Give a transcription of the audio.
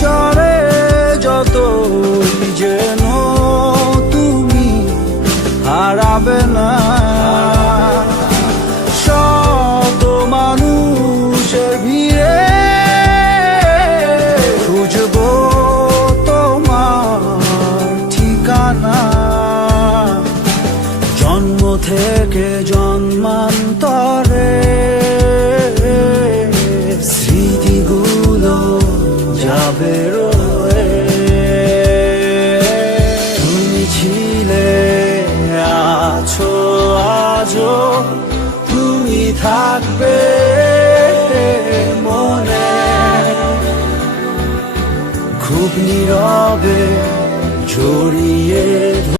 চরে হারাবে না। শত মানুষের ভিড়ে খুঁজবো তোমার ঠিকানা। জন্ম থেকে জন্মান্তরে স্মৃতিগুলো যাবে রয়ে আজও তুমি থাকবে মনে। খুব নীরবে জড়িয়ে